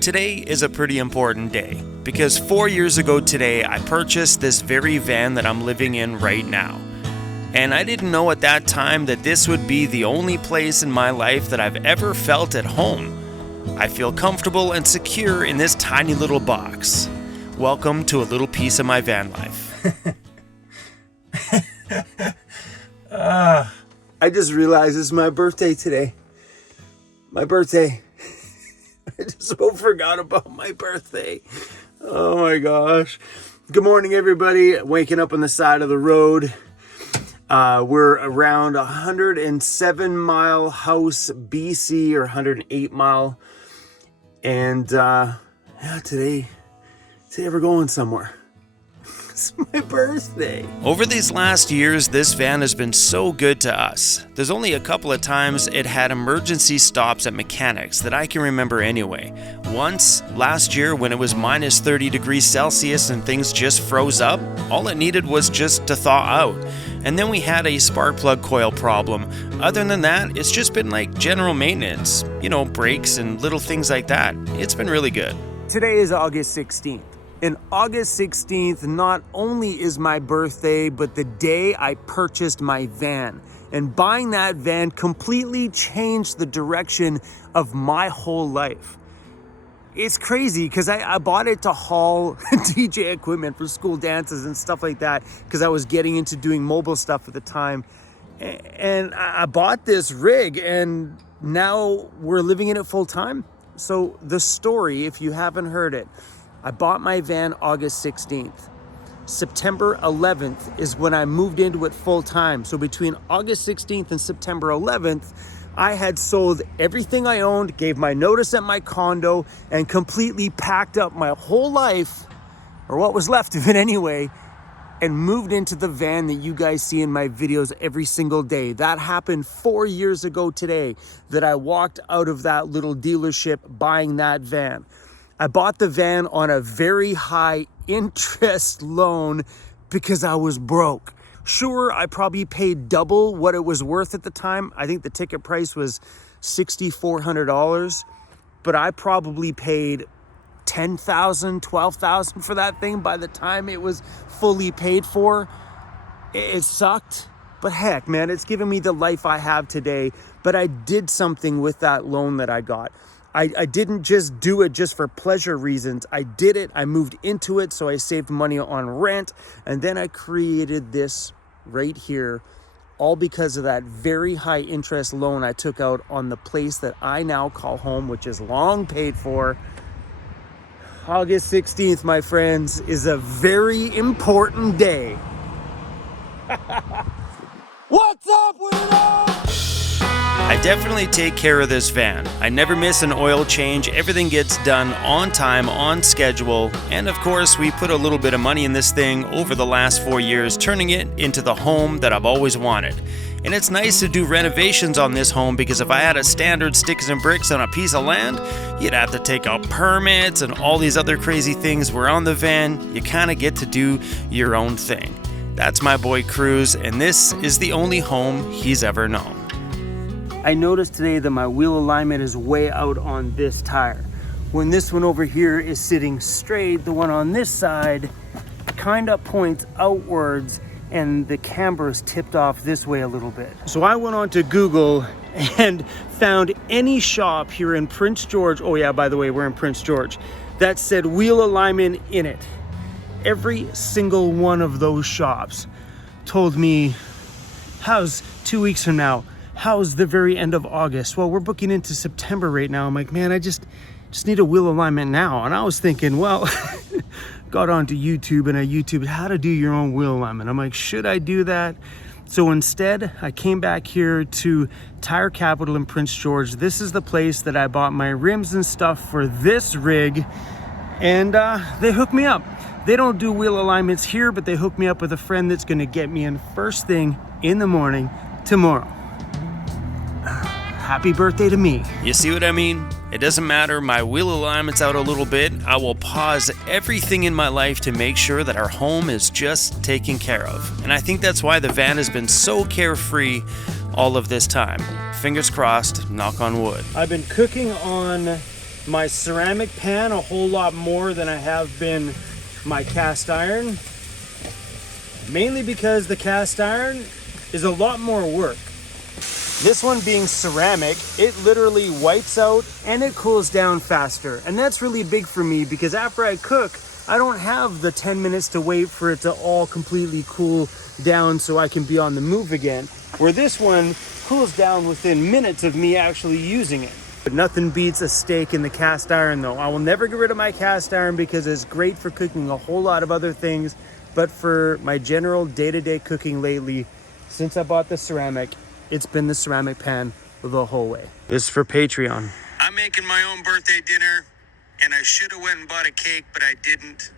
Today is a pretty important day because 4 years ago today I purchased this very van that I'm living in right now. And I didn't know at that time that this would be the only place in my life that I've ever felt at home. I feel comfortable and secure in this tiny little box. Welcome to a little piece of my van life. I just realized it's my birthday today. My birthday. I just so forgot about my birthday. Oh my gosh. Good morning, everybody. Waking up on the side of the road. We're around 107 Mile House, BC, or 108 Mile. And today we're going somewhere. It's my birthday. Over these last years, this van has been so good to us. There's only a couple of times it had emergency stops at mechanics that I can remember anyway. Once, last year, when it was minus 30 degrees Celsius and things just froze up, all it needed was just to thaw out. And then we had a spark plug coil problem. Other than that, it's just been like general maintenance. Brakes and little things like that. It's been really good. Today is August 16th. And August 16th not only is my birthday, but the day I purchased my van. And buying that van completely changed the direction of my whole life. It's crazy because I bought it to haul DJ equipment for school dances and stuff like that because I was getting into doing mobile stuff at the time. And I bought this rig and now we're living in it full time. So the story, if you haven't heard it, I bought my van August 16th. September 11th is when I moved into it full time. So between August 16th and September 11th, I had sold everything I owned, gave my notice at my condo, and completely packed up my whole life, or what was left of it anyway, and moved into the van that you guys see in my videos every single day. That happened 4 years ago today that I walked out of that little dealership buying that van. I bought the van on a very high interest loan because I was broke. Sure, I probably paid double what it was worth at the time. I think the ticket price was $6,400, but I probably paid $10,000, $12,000 for that thing by the time it was fully paid for. It sucked, but heck, man, it's given me the life I have today. But I did something with that loan that I got. I didn't just do it just for pleasure reasons. I did it, I moved into it, so I saved money on rent, and then I created this right here, all because of that very high interest loan I took out on the place that I now call home, which is long paid for. August 16th, my friends, is a very important day. What's up, weirdo? I definitely take care of this van. I never miss an oil change. Everything gets done on time, on schedule. And of course, we put a little bit of money in this thing over the last 4 years, turning it into the home that I've always wanted. And it's nice to do renovations on this home because if I had a standard sticks and bricks on a piece of land, you'd have to take out permits and all these other crazy things. Where on the van, you kind of get to do your own thing. That's my boy Cruz, and this is the only home he's ever known. I noticed today that my wheel alignment is way out on this tire. When this one over here is sitting straight, the one on this side kind of points outwards and the camber is tipped off this way a little bit. So I went on to Google and found any shop here in Prince George, oh yeah, by the way, we're in Prince George, that said wheel alignment in it. Every single one of those shops told me, how's 2 weeks from now? How's the very end of August? Well, we're booking into September right now. I'm like, man, I just need a wheel alignment now. And I was thinking, well, got onto YouTube and I YouTubed how to do your own wheel alignment. I'm like, should I do that? So instead, I came back here to Tire Capital in Prince George. This is the place that I bought my rims and stuff for this rig. And they hooked me up. They don't do wheel alignments here, but they hooked me up with a friend that's gonna get me in first thing in the morning tomorrow. Happy birthday to me. You see what I mean? It doesn't matter, my wheel alignment's out a little bit. I will pause everything in my life to make sure that our home is just taken care of. And I think that's why the van has been so carefree all of this time. Fingers crossed, knock on wood. I've been cooking on my ceramic pan a whole lot more than I have been my cast iron. Mainly because the cast iron is a lot more work. This one being ceramic, it literally wipes out and it cools down faster. And that's really big for me because after I cook, I don't have the 10 minutes to wait for it to all completely cool down so I can be on the move again. Where this one cools down within minutes of me actually using it. But nothing beats a steak in the cast iron though. I will never get rid of my cast iron because it's great for cooking a whole lot of other things. But for my general day-to-day cooking lately, since I bought the ceramic, it's been the ceramic pan the whole way. This is for Patreon. I'm making my own birthday dinner, and I should have went and bought a cake, but I didn't.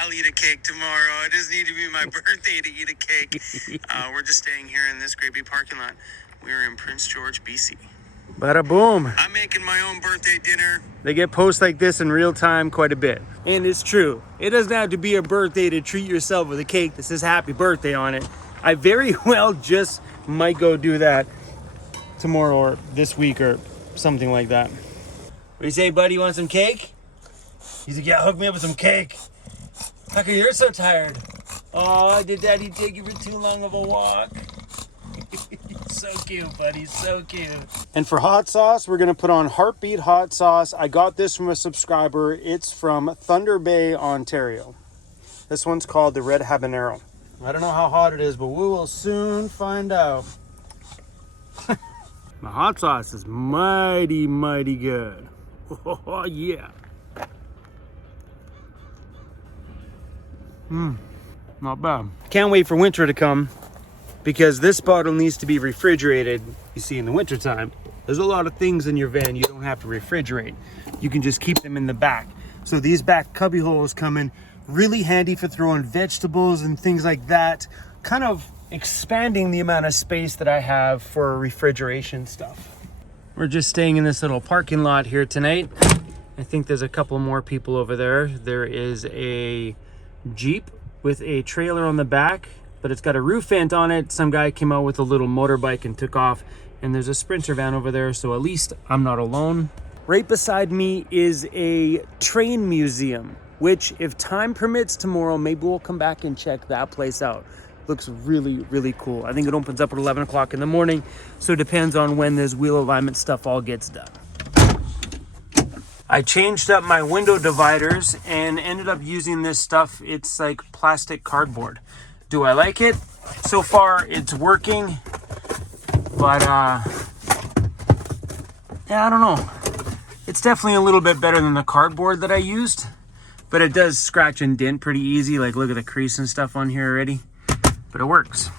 I'll eat a cake tomorrow. It doesn't need to be my birthday to eat a cake. We're just staying here in this great big parking lot. We're in Prince George, BC. Bada boom. I'm making my own birthday dinner. They get posts like this in real time quite a bit. And it's true. It doesn't have to be a birthday to treat yourself with a cake that says happy birthday on it. I very well just might go do that tomorrow or this week or something like that. What do you say, buddy? You want some cake? He's like, yeah, hook me up with some cake. Tucker, you're so tired. Oh, did Daddy take you for too long of a walk? So cute, buddy, so cute. And for hot sauce, we're gonna put on Heartbeat hot sauce. I got this from a subscriber. It's from Thunder Bay, Ontario. This one's called the Red Habanero. I don't know how hot it is, but we will soon find out. My hot sauce is mighty, mighty good. Oh, yeah. Not bad. Can't wait for winter to come because this bottle needs to be refrigerated. You see, in the wintertime, there's a lot of things in your van you don't have to refrigerate. You can just keep them in the back. So these back cubby holes come in really handy for throwing vegetables and things like that, kind of expanding the amount of space that I have for refrigeration stuff. We're just staying in this little parking lot here tonight. I think there's a couple more people over there. There is a Jeep with a trailer on the back, but it's got a roof vent on it. Some guy came out with a little motorbike and took off, and there's a Sprinter van over there, so at least I'm not alone. Right beside me is a train museum, which if time permits tomorrow, maybe we'll come back and check that place out. Looks really, really cool. I think it opens up at 11 o'clock in the morning, so it depends on when this wheel alignment stuff all gets done. I changed up my window dividers and ended up using this stuff. It's like plastic cardboard. Do I like it? So far, it's working, but yeah, I don't know. It's definitely a little bit better than the cardboard that I used, but it does scratch and dent pretty easy. Like, look at the crease and stuff on here already, but it works.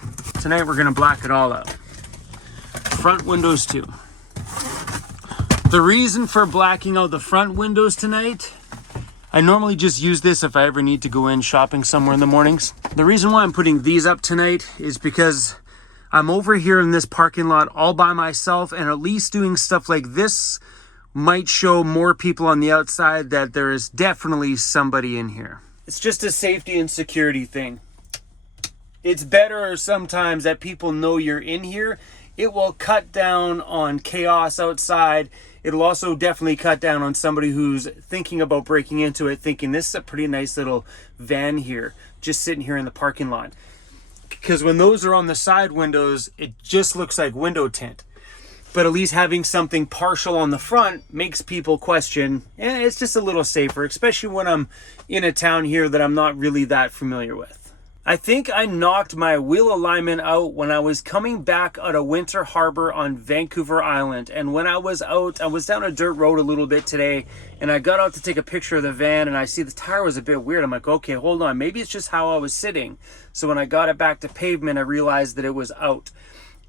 Tonight, we're gonna black it all out. Front windows too. The reason for blacking out the front windows tonight, I normally just use this if I ever need to go in shopping somewhere in the mornings. The reason why I'm putting these up tonight is because I'm over here in this parking lot all by myself, and at least doing stuff like this might show more people on the outside that there is definitely somebody in here. It's just a safety and security thing. It's better sometimes that people know you're in here. It will cut down on chaos outside. It'll also definitely cut down on somebody who's thinking about breaking into it, thinking this is a pretty nice little van here, just sitting here in the parking lot. Because when those are on the side windows, it just looks like window tint. But at least having something partial on the front makes people question, and it's just a little safer, especially when I'm in a town here that I'm not really that familiar with. I think I knocked my wheel alignment out when I was coming back out of Winter Harbor on Vancouver Island. And when I was out, I was down a dirt road a little bit today, and I got out to take a picture of the van, and I see the tire was a bit weird. I'm like, okay, hold on. Maybe it's just how I was sitting. So when I got it back to pavement, I realized that it was out.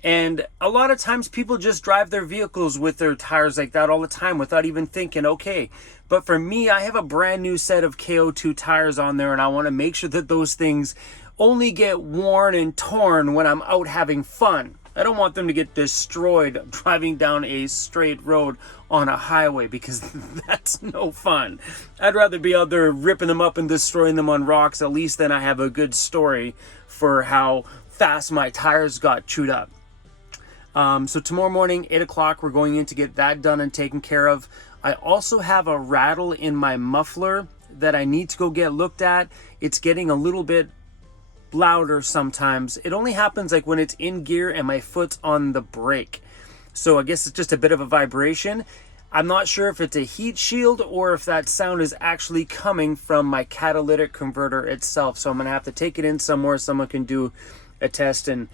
And a lot of times people just drive their vehicles with their tires like that all the time without even thinking, okay. But for me, I have a brand new set of KO2 tires on there, and I want to make sure that those things only get worn and torn when I'm out having fun. I don't want them to get destroyed driving down a straight road on a highway, because that's no fun. I'd rather be out there ripping them up and destroying them on rocks. At least then I have a good story for how fast my tires got chewed up. So tomorrow morning, 8 o'clock, we're going in to get that done and taken care of. I also have a rattle in my muffler that I need to go get looked at. It's getting a little bit louder sometimes. It only happens like when it's in gear and my foot's on the brake. So I guess it's just a bit of a vibration. I'm not sure if it's a heat shield or if that sound is actually coming from my catalytic converter itself. So I'm gonna have to take it in somewhere. Someone can do a test and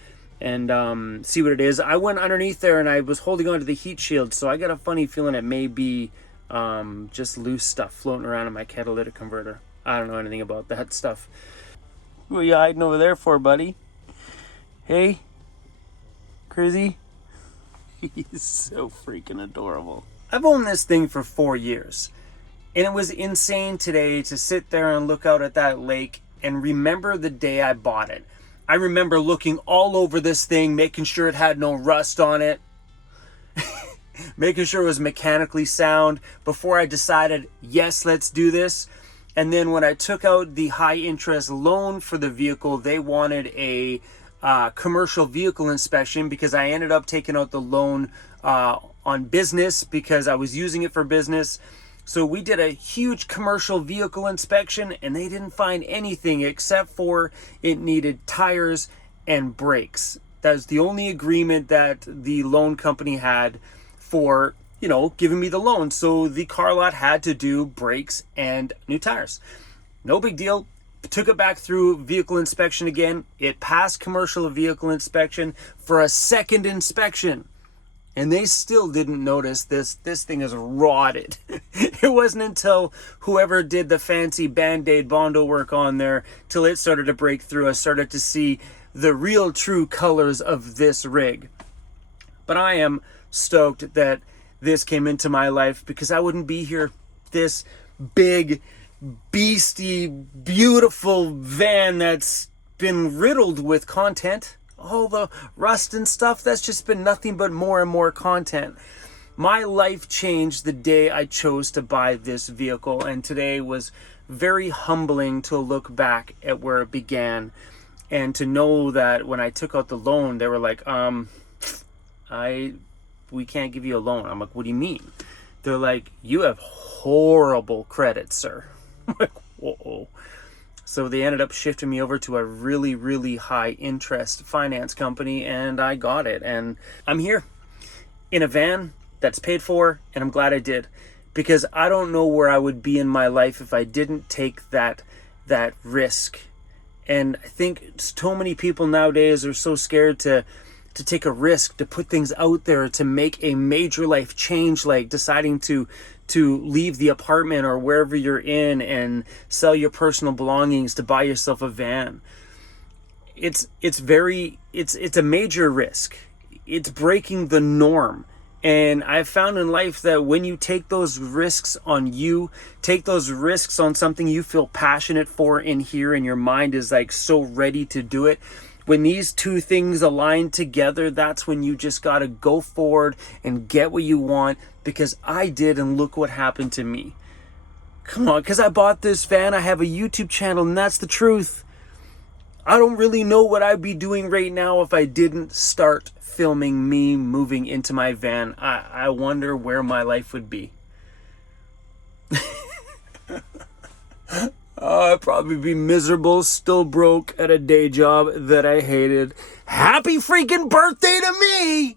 see what it is. I went underneath there and I was holding on to the heat shield, so I got a funny feeling it may be just loose stuff floating around in my catalytic converter. I don't know anything about that stuff. What are you hiding over there for, buddy? Hey, Crizzy? He's so freaking adorable. I've owned this thing for 4 years, and it was insane today to sit there and look out at that lake and remember the day I bought it. I remember looking all over this thing, making sure it had no rust on it, making sure it was mechanically sound before I decided, yes, let's do this. And then when I took out the high interest loan for the vehicle, they wanted a commercial vehicle inspection because I ended up taking out the loan on business because I was using it for business. So we did a huge commercial vehicle inspection and they didn't find anything except for it needed tires and brakes. That was the only agreement that the loan company had for, giving me the loan. So the car lot had to do brakes and new tires. No big deal. Took it back through vehicle inspection again. It passed commercial vehicle inspection for a second inspection. And they still didn't notice this thing is rotted. It wasn't until whoever did the fancy Band-Aid Bondo work on there till it started to break through. I started to see the real true colors of this rig. But I am stoked that this came into my life because I wouldn't be here. This big, beastie, beautiful van that's been riddled with content. All the rust and stuff, that's just been nothing but more and more content. My life changed the day I chose to buy this vehicle, and today was very humbling to look back at where it began and to know that when I took out the loan, they were like, we can't give you a loan. I'm like, what do you mean? They're like, you have horrible credit, sir. I'm like, whoa. So they ended up shifting me over to a really, really high interest finance company, and I got it. And I'm here in a van that's paid for, and I'm glad I did, because I don't know where I would be in my life if I didn't take that risk. And I think so many people nowadays are so scared to take a risk, to put things out there, to make a major life change, like deciding to leave the apartment or wherever you're in and sell your personal belongings to buy yourself a van. It's a major risk. It's breaking the norm. And I've found in life that when you take those risks on you, take those risks on something you feel passionate for in here and your mind is like so ready to do it, when these two things align together, that's when you just got to go forward and get what you want, because I did, and look what happened to me. Come on, because I bought this van, I have a YouTube channel, and that's the truth. I don't really know what I'd be doing right now if I didn't start filming me moving into my van. I wonder where my life would be. I'd probably be miserable, still broke at a day job that I hated. Happy freaking birthday to me!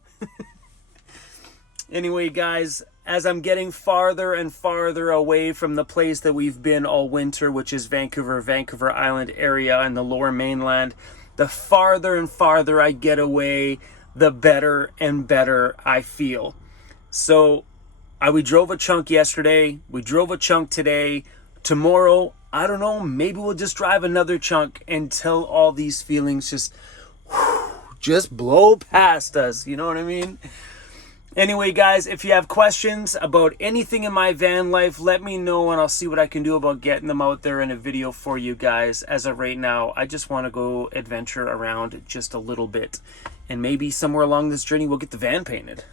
Anyway, guys, as I'm getting farther and farther away from the place that we've been all winter, which is Vancouver Island area and the lower mainland, the farther and farther I get away, the better and better I feel. So, we drove a chunk yesterday, we drove a chunk today. Tomorrow, I don't know, maybe we'll just drive another chunk until all these feelings just blow past us. You know what I mean? Anyway, guys, if you have questions about anything in my van life, let me know and I'll see what I can do about getting them out there in a video for you guys. As of right now, I just want to go adventure around just a little bit. And maybe somewhere along this journey, we'll get the van painted.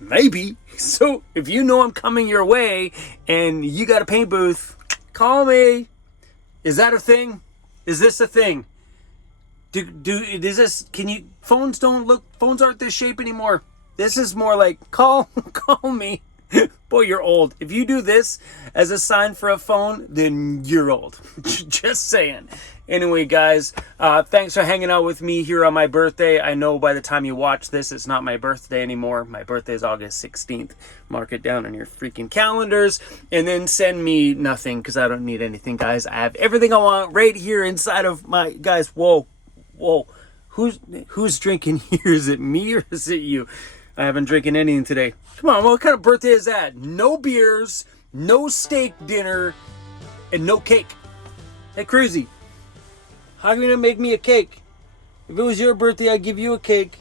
Maybe. So if you know I'm coming your way and you got a paint booth, call me. Is that a thing? Is this a thing? Is this, phones aren't this shape anymore. This is more like, call me. Boy, you're old. If you do this as a sign for a phone, then you're old. Just saying. Anyway, guys, thanks for hanging out with me here on my birthday. I know by the time you watch this, it's not my birthday anymore. My birthday is August 16th. Mark it down on your freaking calendars. And then send me nothing, because I don't need anything, guys. I have everything I want right here inside of my... Guys, whoa. Who's drinking here? Is it me or is it you? I haven't drinking anything today. Come on, what kind of birthday is that? No beers, no steak dinner, and no cake. Hey, Cruzy, how are you gonna make me a cake? If it was your birthday, I'd give you a cake.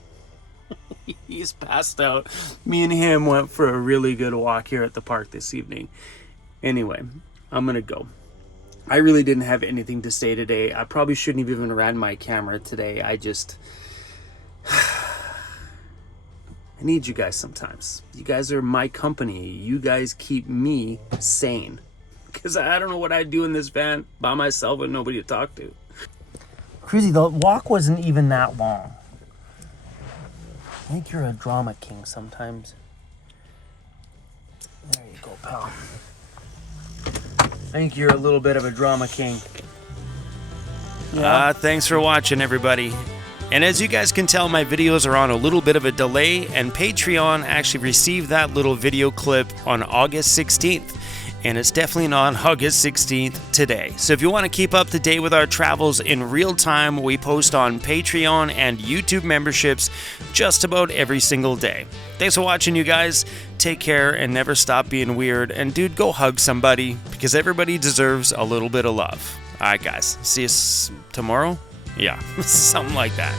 He's passed out. Me and him went for a really good walk here at the park this evening. Anyway, I'm gonna go. I really didn't have anything to say today. I probably shouldn't have even ran my camera today. I need you guys sometimes. You guys are my company. You guys keep me sane. Because I don't know what I'd do in this van by myself with nobody to talk to. Cruzy, the walk wasn't even that long. I think you're a drama king sometimes. There you go, pal. I think you're a little bit of a drama king. Yeah. Thanks for watching, everybody. And as you guys can tell, my videos are on a little bit of a delay, and Patreon actually received that little video clip on August 16th. And it's definitely not August 16th today. So if you want to keep up to date with our travels in real time, we post on Patreon and YouTube memberships just about every single day. Thanks for watching, you guys. Take care and never stop being weird. And dude, go hug somebody, because everybody deserves a little bit of love. All right, guys. See you tomorrow? Yeah, something like that.